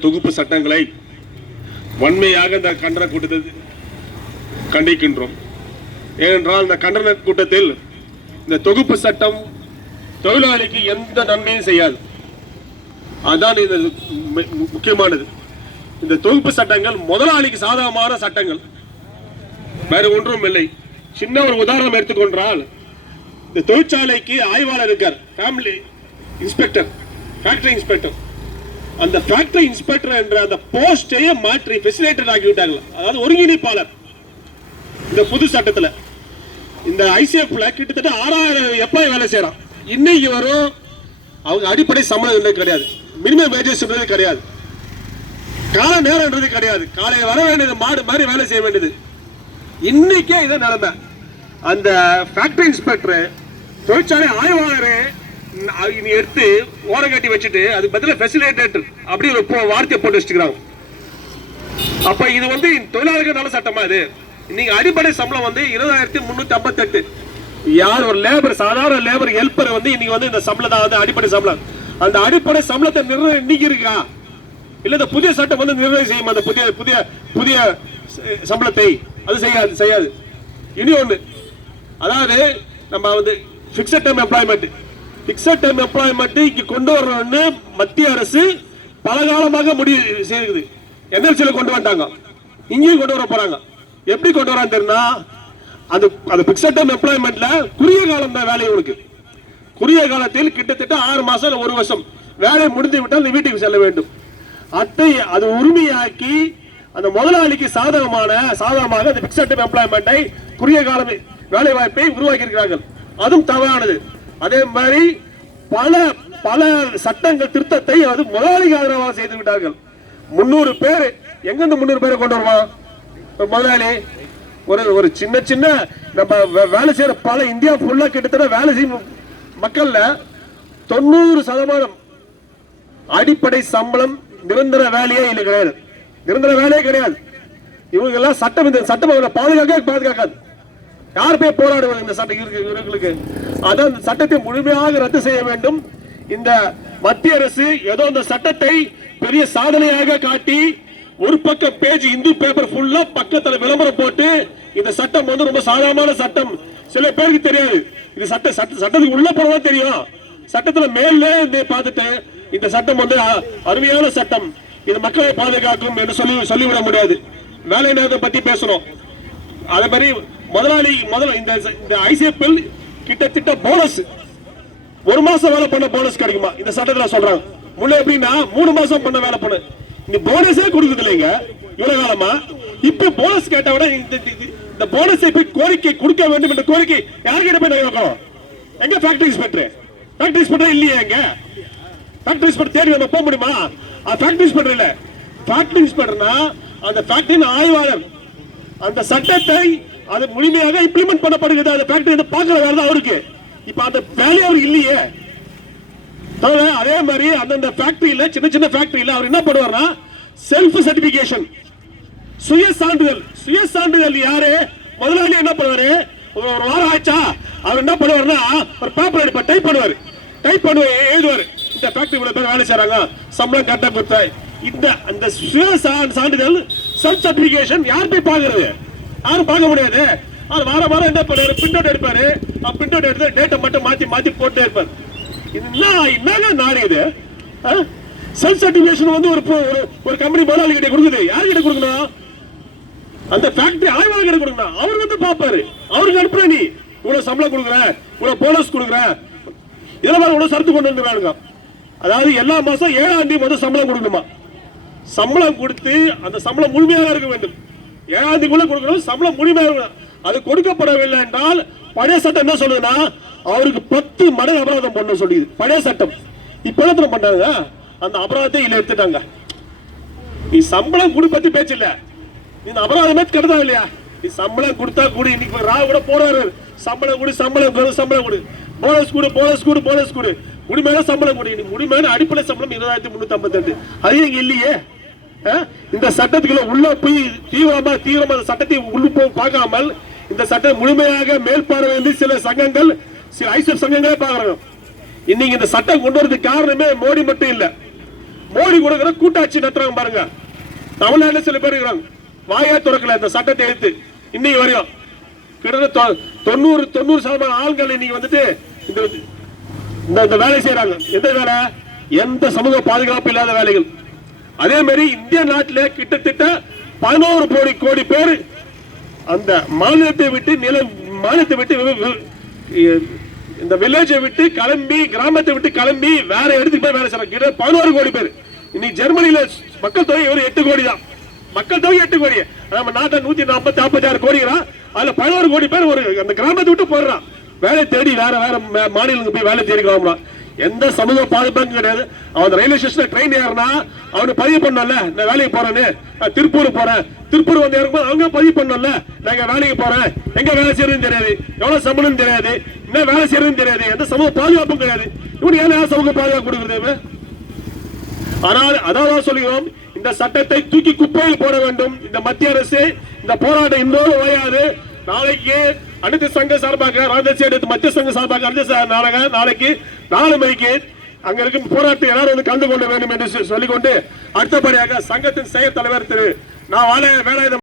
தொகுப்பு சட்டங்களை வன்மையாக இந்த கண்டன கூட்டத்தில் கண்டிக்கின்றோம். ஏனென்றால் இந்த கண்டன கூட்டத்தில் இந்த தொகுப்பு சட்டம் தொழிலாளிக்கு எந்த நன்மையும் செய்யாது. அதுதான் இது முக்கியமானது. இந்த தொகுப்பு சட்டங்கள் முதலாளிக்கு சாதகமான சட்டங்கள், வேற ஒன்றும் இல்லை. சின்ன ஒரு உதாரணம் எடுத்துக்கொண்டால், இந்த தொழிற்சாலைக்கு ஆய்வாளர் இருக்கார், ஃபேமிலி இன்ஸ்பெக்டர், ஃபேக்டரி இன்ஸ்பெக்டர். அந்த ஃபேக்டரி இன்ஸ்பெக்டர் என்ற அந்த போஸ்டையே மாற்றி ஃபெசிலிட்டேட்டர் ஆகிவிட்டாங்க. அதாவது ஒருங்கிணைப்பாளர். இந்த புது சட்டத்தில் இந்த ஐசிஎஃப்ல கிட்டத்தட்ட 6000 எம்ப்ளாயி வேலை செய்யறான். இன்னைக்கு வரும் அவங்க அடிப்படை சம்பளம் கிடையாது, மினிமம் வேஜஸ் கிடையாது, கால நேரம்ன்றது கிடையாது. காலையில் வர வேண்டியது மாடு மாதிரி வேலை செய்ய வேண்டியது. இன்னைக்கே இதான் நிலைமை. அந்த ஃபேக்டரி இன்ஸ்பெக்டர் தொழிற்சாலை ஆய்வாளர் எடுத்து ஓர கட்டி வச்சுட்டு அதுக்கு பதிலாக ஃபெசிலிட்டேட்டர் அப்படி ஒரு வார்த்தையை போட்டு வச்சுக்கிறாங்க. அப்ப இது தொழிலாளர்கள் நல்ல சட்டமா? இது இன்னைக்கு அடிப்படை சம்பளம் 20,358. யார் ஒரு லேபர், சாதாரண லேபர் ஹெல்பர் இன்னைக்கு இந்த சம்பளம் தான் அடிப்படை சம்பளம். அந்த அடிப்படை சம்பளத்தை நிர்ணயம் இன்னைக்கு இருக்கா? இல்ல இந்த புதிய சட்டம் நிர்ணயம் செய்யுமா? அந்த புதிய புதிய புதிய சம்பளத்தை அது செய்யாது. இனி ஒண்ணு, அதாவது நம்ம fixed time employment, fixed time employment இங்க கொண்டு வரணும்னு மத்திய அரசு பல காலமாக முடிவு செய்யுது. என்எல்சியில் கொண்டு வந்துட்டாங்க, இங்கேயும் கொண்டு வர போறாங்க. எப்படி கொண்டு வரான்னு தெரியுமா? அந்த பிக்ஸட் டைம் எம்ப்ளாய்மெண்ட்ல குறுகிய காலம் தான் வேலை. உனக்கு குறுகிய காலத்தில் கிட்டத்தட்ட 6 மாசம் 1 வருஷம் வேலை முடிந்து விட்டால் அந்த வீட்டுக்கு செல்ல வேண்டும். அட்டை அது உரிமையாக்கி அந்த முதலாளிக்கு சாதகமாக அந்த பிக்ஸட் டைம் எம்ப்ளாய்மெண்டை குறுகிய கால வேலை வாய்ப்பை உருவாக்கி இருக்கிறார்கள். அதுவும் தவறானது. அதே மாதிரி பல சட்டங்கள் திருத்தத்தை அது முதலாளிக்கு ஆதரவாக செய்து விட்டார்கள். 300 பேர் எங்கிருந்து 300 பேரை கொண்டு வருவான் முதலாளி? ஒரு சின்ன நம்ம வேலை செய்யற பல இந்தியா ஃபுல்லா கிட்டத்தட்ட வேலை செய்யும் மக்கள்ல 90% அடிப்படை சம்பளம் நிரந்தர வேலையே இல்லை, கிடையாது. நிரந்தர வேலையே கிடையாது. இவங்க எல்லாம் சட்டம் பாதுகாக்காது. யார் போய் போராடுவாங்க இந்த சட்டம் இவர்களுக்கு? அதான் இந்த சட்டத்தை முழுமையாக ரத்து செய்ய வேண்டும். இந்த மத்திய அரசு ஏதோ இந்த சட்டத்தை பெரிய சாதனையாக காட்டி ஒரு பக்க பேஜ் இந்து பேப்பர் ஃபுல்லா பக்கத்துல விளம்பரம் போட்டு இந்த சட்டம் ரொம்ப சாதாரணமான சட்டம். சில பேருக்கு தெரியாது இது சட்டத்துக்கு உள்ள போனதா தெரியும். சட்டத்துல மேல பார்த்துட்டு இந்த சட்டம் அருமையான சட்டம், இது மக்களை பாதுகாக்கும் என்று சொல்லிவிட முடியாது. வேலை நேரத்தை பத்தி பேசணும். அதே மாதிரி இந்த ஐசிஎஃப்எல் கிட்டத்தட்ட போனஸ் 1 மாசம் வேலை பண்ண போனஸ் கிடைக்குமா இந்த சட்டத்துல சொல்றாங்க. முன்ன எப்படின்னா 3 மாசம் பண்ண வேலை பண்ண இந்த போனஸே கொடுக்குது இல்லைங்க இவ்வளவு காலமா. இப்ப போனஸ் கேட்ட விட இந்த போனஸை போய் கோரிக்கை கொடுக்க வேண்டும் என்ற கோரிக்கை யாருக்கிட்ட போய் வைக்கணும்? எங்க ஃபேக்டரி இன்ஸ்பெக்டர் இல்லையா? எங்க ஃபேக்டரி இன்ஸ்பெக்டர் தேடி நம்ம போக முடியுமா? ஃபேக்டரி இன்ஸ்பெக்டர் இல்ல, ஃபேக்டரி இன்ஸ்பெக்டர்னா அந்த ஃபேக்டரியின் ஆய்வாளர். அந்த சட்டத்தை அது முழுமையாக இம்ப்ளிமெண்ட் பண்ணப்படுகிறது. அந்த ஃபேக்டரி பார்க்கிற வேலை தான் அவருக்கு. இப்ப அந்த வேலையை அவருக்கு இல்லையே. அதே மாதிரி அந்த ஃபேக்டரியில சின்ன ஃபேக்டரியில அவர் என்ன பண்ணுவார்னா செல்ஃப் சர்டிபிகேஷன், சுய சான்றிதழ் யாரு? முதலாளி என்ன பண்ணுவாரு? ஒரு வாரம் ஆச்சா அவர் என்ன பண்ணுவாருன்னா ஒரு பேப்பர் எடுப்பார், டைப் பண்ணுவார், எழுதுவார். இந்த ஃபேக்டரி இவ்வளவு பேர் வேலை செய்றாங்க, சம்பளம் கட்ட கொடுத்த அந்த சுய சான்றிதழ் செல்ஃப் சர்டிபிகேஷன் யார் போய் பாக்குறது? யாரும் பார்க்க முடியாது. வாரம் என்ன பண்ணுவாரு? பிரிண்ட் அவுட் எடுப்பாரு. பிரிண்ட் அவுட் எடுத்து டேட்டை மட்டும் மாத்தி போட்டே இருப்பாரு. என்ன நாடு இது? செல்ஃப் சர்டிபிகேஷன் ஒரு கம்பெனி முதலாளி கிட்ட கொடுக்குது. யார்கிட்ட கொடுக்கணும்? அந்த ஃபேக்டரி ஆய்வாளர் கிட்ட கொடுக்கணும். அவர் பாப்பாரு, அவருக்கு அனுப்புற நீ இவ்வளவு சம்பளம் கொடுக்குற, இவ்வளவு போனஸ் கொடுக்குற, இதெல்லாம் இவ்வளவு சரத்து கொண்டு வந்துருக்காங்க. அதாவது எல்லா மாசம் 7ஆம் தேதி சம்பளம் கொடுக்கணுமா? சம்பளம் கொடுத்து அந்த சம்பளம் முழுமையாக இருக்க வேண்டும். 7ஆம் தேதிக்குள்ள கொடுக்கணும், சம்பளம் முழுமையாக இருக்கணும். அது கொடுக்கப்படவில்லை என்றால் பழைய சட்டம் என்ன சொல்லுதுன்னா அவருக்கு 10 மடங்கு அபராதம் பண்ண சொல்லிது பழைய சட்டம். இப்ப என்ன பண்ணாங்க? அந்த அபராதத்தை இல்ல எடுத்துட்டாங்க. நீ சம்பளம் கொடு பத்தி பேச்சு இல்ல, இந்த அபராதமே கெடுதா இல்லையா? நீ சம்பளம் கொடுத்தா கூட இன்னைக்கு ராவ் கூட போறாரு, சம்பளம் கொடு, போனஸ் கொடு, முடிமையான சம்பளம் கொடு. முடிமையான அடிப்படை சம்பளம் 20,358. அது எங்க இல்லையே. இந்த சட்டத்துக்குள்ள உள்ள போய் தீவிரமா சட்டத்தை உள்ள போய் பார்க்காமல் இந்த சட்டம் முழுமையாக மேற்பார்வை சில சங்கங்கள், சில ஐசிஎஃப் சங்கங்களே பார்க்கணும். இன்னைக்கு இந்த சட்டம் கொண்டு வரதுக்கு காரணமே மோடி மட்டும் இல்ல, மோடி கொடுக்கிற கூட்டாட்சி நடத்துறாங்க பாருங்க. தமிழ்நாட்டில் சில பேர் இருக்கிறாங்க வாயா திறக்கல இந்த சட்டத்தை எடுத்து இன்னைக்கு வரையும் கிட்டத்தட்ட 90% ஆண்கள் இன்னைக்கு வந்துட்டு இந்த வேலை செய்யறாங்க. எந்த வேலை? எந்த சமூக பாதுகாப்பு இல்லாத வேலைகள். அதே மாதிரி இந்திய நாட்டிலே கிட்டத்தட்ட 11 கோடி பேர் அந்த மாநிலத்தை விட்டு இந்த வில்லேஜை விட்டு கிளம்பி கிராமத்தை விட்டு கிளம்பி வேற இடத்துக்கு போய் வேலை செய்யறாங்க. 11 கோடி பேர். இன்னைக்கு ஜெர்மனியில மக்கள் தொகை 8 கோடி தான். மக்கள் தொகை 8 கோடி. நம்ம நாட்டில் 146 கோடி. அதுல 11 கோடி பேர் ஒரு அந்த கிராமத்தை விட்டு போயிடுறான் வேலை தேடி வேற வேற மாநிலங்களுக்கு போய் வேலை தேடி கிளம்புறான். எந்த சமூக பாதுகாப்பும் கிடையாது. அவன் ரயில்வே ஸ்டேஷன்ல ட்ரெயின் ஏறினா அவனு பதிவு பண்ணல நான் வேலைக்கு போறேன்னு. திருப்பூர் போறேன், திருப்பூர் வந்து இறங்கும்போது அவங்க பதிவு பண்ணல நான் வேலைக்கு போறேன், எங்க வேலை செய்யறதுன்னு தெரியாது, எவ்வளவு சம்பளம் தெரியாது, என்ன வேலை செய்யறதுன்னு தெரியாது, எந்த சமூக பாதுகாப்பும் கிடையாது. இவனு ஏன் சமூக பாதுகாப்பு கொடுக்குறது? ஆனால் அதான் சொல்லுகிறோம், இந்த சட்டத்தை தூக்கி குப்பையில் போட வேண்டும். இந்த மத்திய அரசு இந்த போராட்டம் இன்னொரு ஓயாது. நாளைக்கு அனைத்து சங்க சார்பாக மத்திய சங்க சார்பாக நாளைக்கு 4 மணிக்கு அங்க இருக்கும் போராட்டம் எல்லாரும் வந்து கலந்து கொள்ள வேண்டும் என்று சொல்லிக்கொண்டு அடுத்தபடியாக சங்கத்தின் செயல் தலைவர் திரு நான் வேலாயுதம்